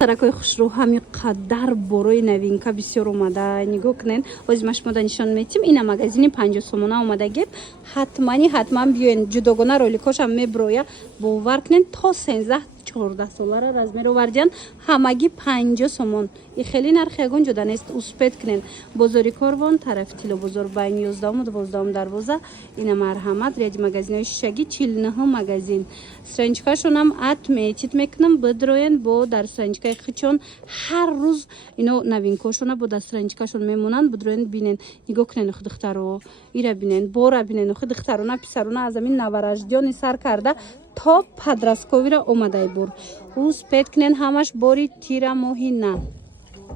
таракой хушру ҳами қадар борои новинка бисёр омада. Нигоҳ кунен. Ҳозир ма шумода нишон медиҳем. Ина магазини 50 сомона омада геп. Ҳатман биёен. Ҷудогона роликошам меброя. Бовар кунен то 13-14 солара размер овардиан. Ҳамаги 50 сомон. И хеле нархи ягон ҷуда нест. Успед кунен. Бозори Корвон, тарафи Тило бозор байни 11-12 дарвоза. Ина марҳамат. Ряди магазинои шишагӣ 49 магазин. Страничкашонам атметит мекунам бидроен бо дар страничкаи хичон ҳар рӯз ино новинкошона бо дар страничкашон мемонанд. Бидроен бинен. Нигоҳ кунен охи духтаро. Ира бинен. Бора бинен охи духтарона писарона аз амин навараждиёни сар карда то подростковира омадай бур. Успед кунен ҳамаш бори тира моҳи на.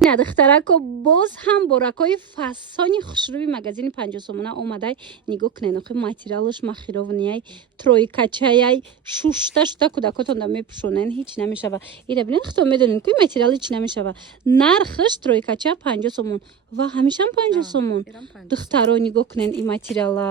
ина духтарако боз ҳам боракои фасони хушрӯи магазини 50 сомона омадай. Нигоҳ кунен охи материалаш махировнияй тройкачаяй шушта кудакотонда мепӯшонен ҳеҷ намешава. Ира бинен хто медонен ки материал ҳеҷ намешава. Нархаш тройкача 50 сомон ва ҳамешам 50 сомон. Духтаро нигоҳ кунен и материала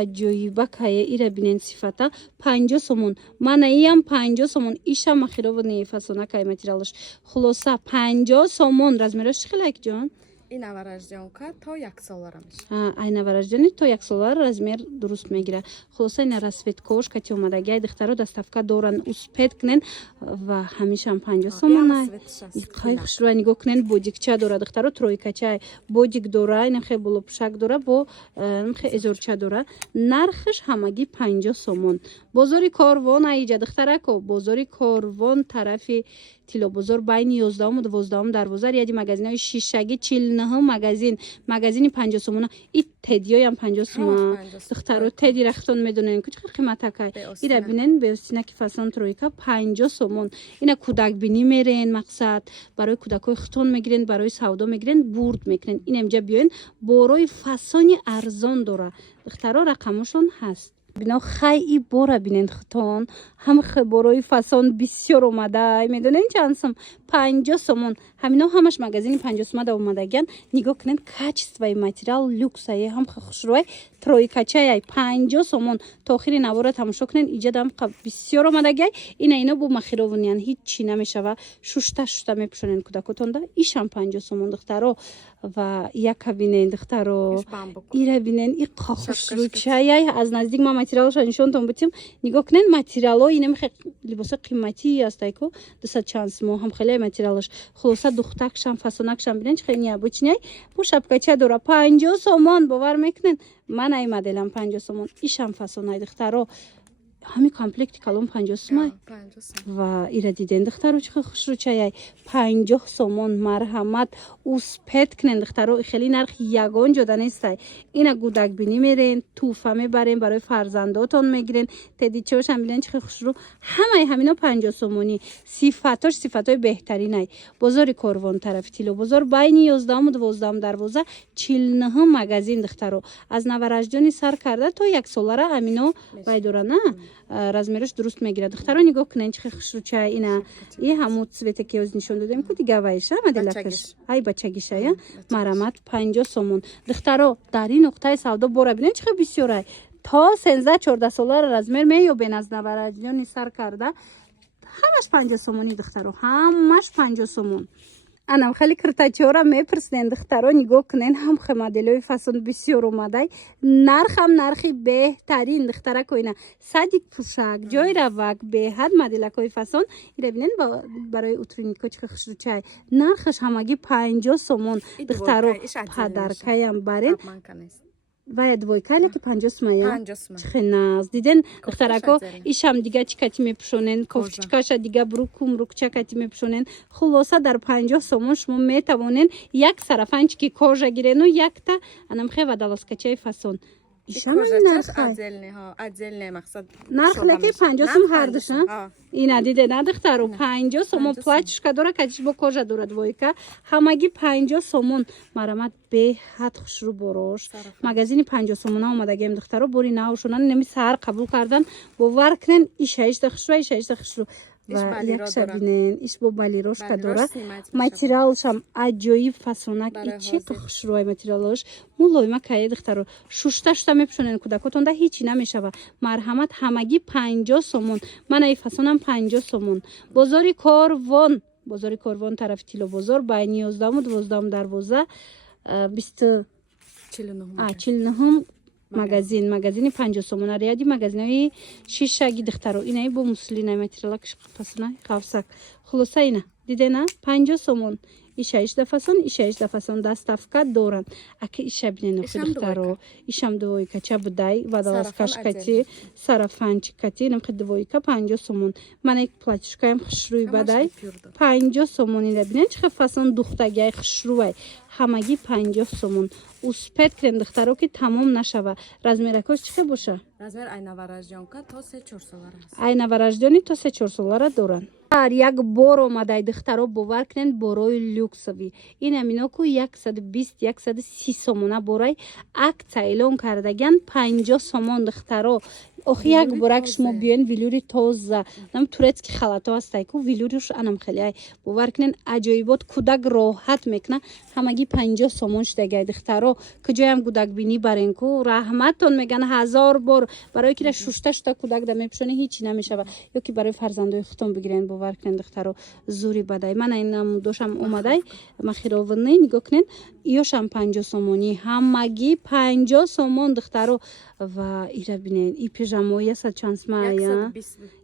аҷоиба кае. Ира бинен сифата 50 сомон. Манаиам 50 сомон. Иша махировнияи фасона кае материалаш. Хулоса 50 сомон. Размераш чӣ хелак ҷон? ин навараждёнка то 1 солара мешава. Ай навараждёни то 1 солара размер дуруст мегира. Хулоса ина расветкош кати омадаги ай духтаро dastavka доран. Успед кунен ва ҳамешам 50 сомон ай. Иқай хушрӯ нигоҳ кунен бодикча дора духтаро тройкача ай. Бодик дора ина хе болопушак дора бо хе эзорча дора. Нархаш ҳамаги 50 сомон. Бозори Корвон айҷа духтарако. Бозори Корвон тарафи Тило бозор байни 11-12 дарвоза. Ряди магазинои шишагӣ 49 магазин. Магазини 50 сомона. И тедиёям 50 сомон. Духтаро теди рахтон медонен ки чӣ қиматакай. Ира бинен беостинаки фасон тройка 50 сомон. Ина кӯдакбинӣ мерен мақсад барои кӯдакои хутон мегирен, барои савдо мегирен, бурд мекунен. Ин имҷа биёен борои фасони арзон дора. Духтаро рақамошон ҳаст. Бино хайи бора бинен хутон ҳам борои фасон бисёр омада. Медонен чанд сом? 50 сомон. ҳамино ҳамаш магазини 50 сомада омадаган. Нигоҳ кунен качествои материал люксае ҳам хушрӯай тройкачаяй 50 сомон. То охири навора тамошо кунен. Иҷадам бисёр омадагай. Ина ино бо махировниян ҳеҷ намешава. Шушта мепӯшонен кӯдакотонда. Ишам 50 сомон духтаро. Ва яка бинен духтаро. Ира бинен и хушрӯчаяй аз наздик ма материалошро нишонтон бутим. Нигоҳ кунен материало ина мехе либоса қиматии астайко 200 чанд сом ҳам хеле материалаш. Хулоса духтакшам фасонакшам бинен чӣ хеле необычняй. Бо шапкача дора 50 сомон бовар мекунен. Ман ай моделам 50 сомон. Ишам фасонай духтаро. ҳами комплекти калон 50 сомай. Ва ира диден духтаро чӣ хел хушрӯчаяй 50 сомон. Марҳамат успед кунен духтаро. хеле нархи ягон ҷода нестай. ина гӯдакбинӣ мерен, туҳфа мебарен, барои фарзандотон мегирен. Тедичошам бинен чӣ хел хушрӯ. ҳамаи ҳамино 50 сомонӣ. Сифатош сифатои беҳтаринай. Бозори Корвон тарафи Тило бозор байни 11-12 дарвоза 49 магазин духтаро. Аз навараждёни сар карда то 1 солара амино байдора на. Размераш дуруст мегирад. Духтаро нигоҳ кунен чӣ хел хушрӯча ина. И ҳамун цвете ки ҳозир нишон додем ку дига вайша моделакаш. Ай бачагишая. Марамат 50 сомон. Духтаро дар ин нуқтаи савдо бора бинен чӣ хел бисёрай. То 13-14 солара размер меёбен аз навараждёни сар карда. ҳамаш 50 сомони духтаро. ҳамаш 50 сомон. анам хеле киртачора мепурсиден духтаро нигоҳ кунен ҳам хе моделои фасон бисёр омадай. Нархам нархи беҳтарин духтарако ина садик пӯшак ҷои равак беҳад моделакои фасон. ира бинен барои утриннико чӣ хел хушрӯчай. Нархаш ҳамаги 50 сомон. Духтаро падаркаям барен. Вая двойкаля ки 50 сомая. Чӣ хел наз. Диден духтарако ишам дига чӣ кати мепӯшонен. Кофтичкаша дига брукча кати мепӯшонен. Хулоса дар 50 сомон шумо метавонен як сарафанчики кожа гирену якта анам хе вадаласкачаи фасон. Ишам отдельный мақсад. Нархлаки 50 сом ҳардуша. Ина диде на духтаро 50 сомон платьишка дора катиш бо кожа дора двойка. Ҳамаги 50 сомон. Марамат беҳад хушрӯ борош. Магазини 50 сомона омадагем духтаро бори навшонан неми сар қабул кардан бовар кунен иша хушрӯ. Ва якша бинен иш бо балирошка дора. Материалшам аҷоиб фасонак. И чӣ хушрӯай материалаш. Мулоима кае духтаро. Шушта мепӯшонен кӯдакотонда ҳеҷ намешава. Марҳамат ҳамаги 50 сомон. Ман ай фасонам 50 сомон. Бозори Корвон бозори Корвон тарафи Тило бозор байни 11 و 12 дарвоза 49 магазини 50 сомона рияди магазинои шишаги духтаро инаи бо муслина материала кишпасна хавсак хулоса ина дидена 50 сомон иша дафасон иша дафасон доставка доран аки иша бинено духтаро ишам двойка чабдай вадалас кашкати сарафанчикати нам двойка 50 сомон мана платишкаем хшруй бадай 50 сомон ина бинен чха фасон духтагай хшруй ҳамагӣ 50 сомон успед крем духтаро ки тамом нашава размеракош чиқа боша размер айнавараждёнка то 3-4 солара аст айнавараждёни то 3-4 солара доранд ҳар як бор омадай духтаро бовар кунед борои люксови ин амино ку 120-130 сомона борай акция эълон кардаган 50 сомон духтаро охи як борак шумо биёен вилюри тоза нам турецки халато астай ку вилюриш анам хеле ай бовар кунед аҷоибот кӯдак роҳат мекуна ҳамагӣ 50 сомон шудагай духтаро куҷоям гудакбинӣ барен ку раҳматтон меган 1000 бор барои ки шушта кӯдак да мепӯшони ҳичи намешава ё ки барои фарзандои худтон бигирен бовар кунед духтаро зури бадай ман айнам дошам омадай махировни нигоҳ кунед иёшам 50 сомонӣ ҳамагӣ 50 сомон духтаро ва ира бинед и пижамои сачансмая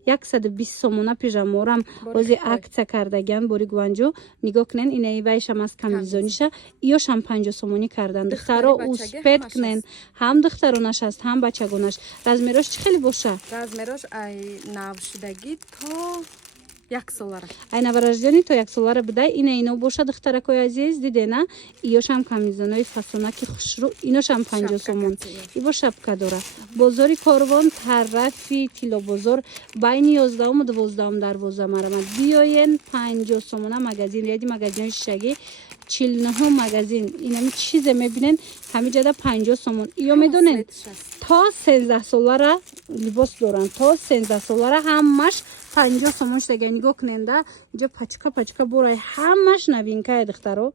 120 сомона пижаморам ози акция кардаган бори гуанҷо нигоҳ кунен инаи вайшам аз камизониша иёшам 50 сомонӣ кардан духтаро успед кунен ҳам духтаронаш аст ҳам бачагонаш размерош чӣ хеле боша размерош ай навшидагӣ то 1 солара айнавараждёни то 1 солара бидай ина ино боша духтаракои азиз дидена иёшам камизонои фасонаки хушру иношам 50 сомон ибо шапка дора бозори Корвон тарафи Тило бозор байни 11 و 12 дарвоза марамад биёен 50 сомона магазин яди магазини шишагӣ 49 магазин инами чизе мебинен ҳамиҷада 50 сомон иё медонен то 13 солара либос доранд то 13 солара ҳамаш 50 сомон шудага нигоҳ куненда инҷо пачка борай ҳамаш новинкае духтаро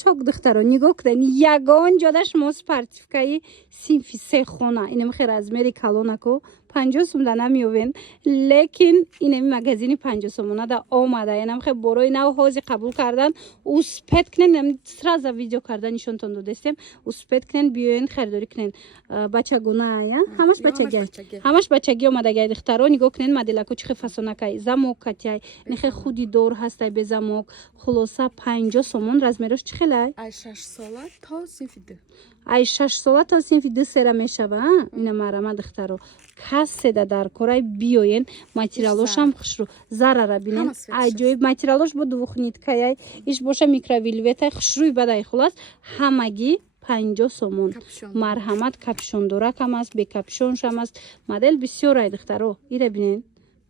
шок духтаро нигоҳ кунед ягон ҷода шумо спортивкаи синфи сехона инамихе размери калонако 50 сом да намиёвен лекин инами магазини 50 сомонада омада инамихе борои нав ҳози қабул кардан успед кунен сразу видео карда нишонтон додестем успед кунен биёен харидорӣ кунен бачагуная ҳамаш бачагӣ омадагай духтаро нигоҳ кунен моделако чихе фасонакай замок катяй нихе худи дор ҳастай бе замок хулоса 50 сомон размерош чӣ хелай ай 6 сола то синфи 2 ай 6 сола то синфи 2 сера мешава ина марама духтаро касседа дар корай биёен материалошам хушру зарара бинен аҷоиб материалош бо двухниткаяй иш боша микровилветай хушруи бадай хулас ҳамагӣ 50 сомон марҳамат капшондоракам аст бекапшоншам аст модел бисёрай духтаро ира бинен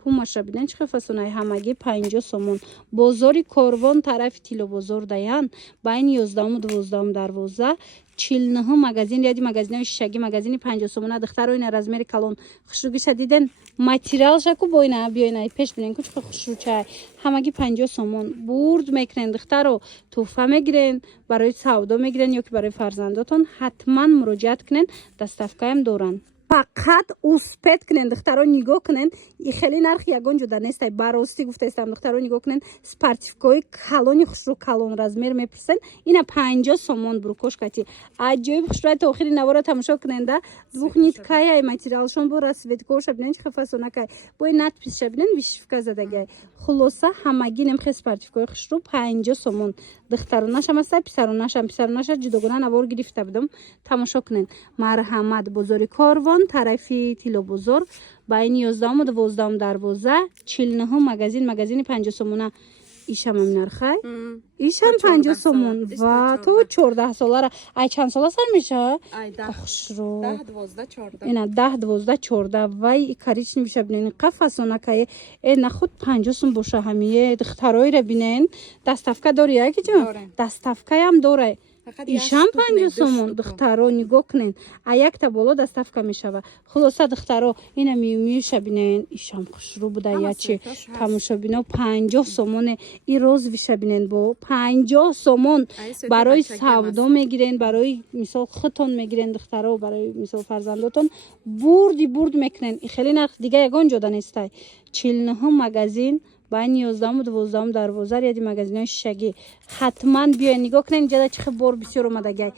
пумаша бинен чихе фасонаи ҳамагӣ 50 сомон бозори Корвон тарафи Тило бозор даян байни 11 و 12 дарвоза 49 магазин яди магазинои шишагӣ магазини 50 сомона духтаро ина размери калон хушругиша диден материалшаку бо ина биёина пеш бинен ку чихе хушручай ҳамагӣ 50 сомон бурд мекунен духтаро туҳфа мегирен барои савдо мегирен ё ки барои фарзандотон ҳатман муроҷиат кунен доставкаам доранд фақат успед кунен духтаро нигоҳ кунен хеле нарх ягон ҷуда нестай барости гуфтаистам духтаро нигоҳ кунен спортивкои калони хушру калон размер мепурсен ина 50 сомон буркошкати аҷоиб хушрӯи то охири навора тамошо куненда двухниткаяй материалшон бо расветкоша бинен чихе фасонакай бо надписша бинен вишивка задагай хулоса ҳамагӣ немхе спортивкои хушру 50 сомон духтаронашам аста писаронаша ҷудогона навор гирифта будам тамошо кунен марҳамат бозори Корвон тарафи Тило бозор байни 11 و 12 дарвоза 49 магазини 50 сомона ишам нархай ишам 50 сомон ва то 14 солара ай чанд сола сар меша ай 10 12 14 ина 10 12 14 вай коричневый меша бинен қафасонакае нахуд 50 сом боша ҳамие духтароира бинен доставка дори акиҷон доставкаям дорай ишам 50 сомон духтаро нигоҳ кунен а якта боло доставка мешава хулоса духтаро ина миюмиша бинен ишам хушрӯ буда ячи тамошобино 50 сомоне и розвиша бинен бо 50 сомон барои савдо мегирен барои мисол худтон мегирен духтаро барои мисол фарзандотон бурд мекунен и хеле нарх дига ягон ҷода нестай 49 магазин байни 11 12 дарвоза ряди магазинои шишагӣ ҳатман биёед нигоҳ кунед инҷа чихи бор бисёр омадагай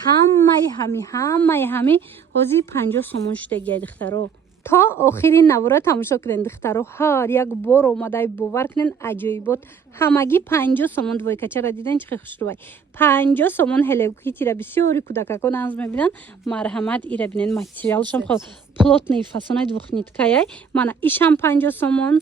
ҳамаи ҳами ҳозир 50 сомон шудагай духтаро то охири навора тамошо кунед духтаро ҳар як бор омадай бовар кунед аҷоибот ҳамагӣ 50 сомон двойкачара диден чихи хушрӯбай 50 сомон ҳелекитира бисёри кӯдакакон аз мебинанд марҳамат ира бинед материалшам хо плотный фасонаи двухниткаяй мана ишам 50 сомон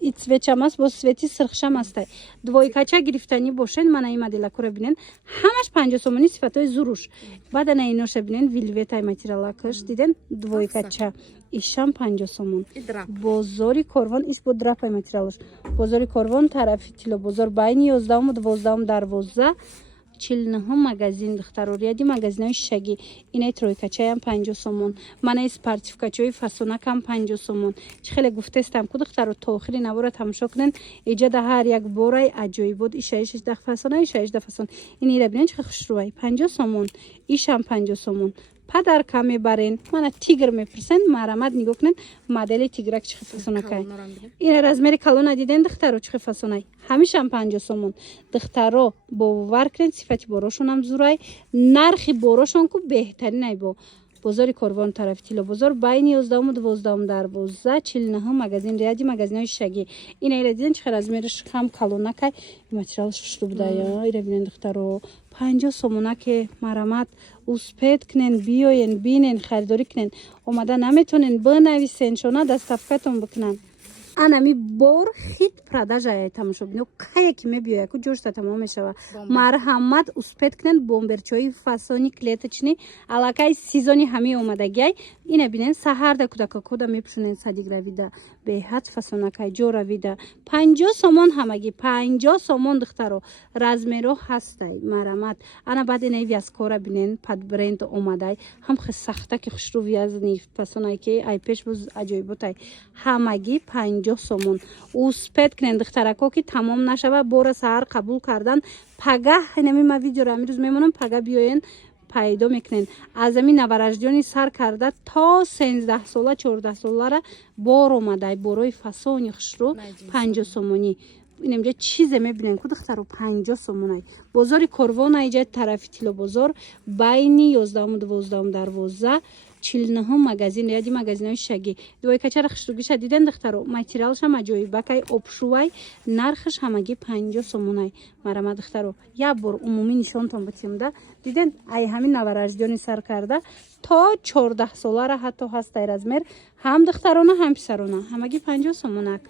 и цветчам аст бо свети сирхшам астай двойкача гирифтанӣ бошед мана и моделакора бинед ҳамаш 50 сомони сифатои зуруш баъда на иноша бинед вилветай материалакаш диден двойкача ишам 50 сомон бозори корвон иш бо драпай материалаш бозори корвон тарафи тило бозор байни 11 12 дарвоза 49 магазин духтаро ряди магазинои шишагӣ инаи тройкачаям 50 сомон манаи спортивкачаи фасонакам 50 сомон чӣ хеле гуфтестам ку духтаро то охири навора тамошо кунед иҷада ҳар як борай аҷоибот иша 16 фасона иша 18 фасон ин ира бинед чихи хушрӯбай 50 сомон ишам 50 сомон падарка мебарен мана тигр мепурсен марҳамат нигоҳ кунед модели тиграк чихи фасонакай ина размери калона диден духтаро чихи фасонай ҳамишам 50 сомон духтаро бовар кунед сифати борошонам зурай нархи борошон ку беҳтаринай бо бозори корвон тарафи тило бозор байни 11 12 дарвоза 49 магазин ряди магазинои шишагӣ ина ира диден чихи размериш ҳам калонакай материалш хушрӯ будая ира бинен духтаро 50 сомонаке марҳамат успед кунен биёен бинен харидорӣ кунен омада наметонен бинависен шона доставкатон бикунанд анами бор хит продажа тамошо бинед кая ки мебиёяд ку ҷошта тамом мешава марҳамат успед кунед бомберчои фасони клеточни аллакай сезони ҳами омадагиай ина бинед саҳарда кӯдакакода мепӯшонед садигравида беҳад фасонакай ҷоравида 50 сомон ҳамагӣ 50 сомон духтаро размеро ҳастай марҳамат ана баъд инаи вязкора бинед падбренд омадай ҳам хе сахта ки хушрӯ вязни фасонае ки айпеш буз аҷоиботай ҳамагӣ 50 сомон успед кунед духтарако ки тамом нашава бора саҳар қабул кардан пага инами ма видеоро амирӯз мемонам пага биёен пайдо мекунен аз ами навараждёни сар карда то 13 сола 14 солара бор омадай борои фасони хушрӯ 50 сомонӣ инамҷа чизе мебинем ку духтаро 50 сомонай бозори корвон айҷа тарафи тило бозор байни 11 12 дарвоза 49 магазин ряди магазинои шишагӣ двойкачара хушрӯгиша диден духтаро материалшам аҷоибакай обшӯвай нархаш ҳамагӣ 50 сомонай марҳамат духтаро як бор умумӣ нишонтон битиҳамда диден ай ҳамин навараждёни сар карда то 14 солара ҳатто ҳастай размер ҳам духтарона ҳам писарона ҳамагӣ 50 сомонак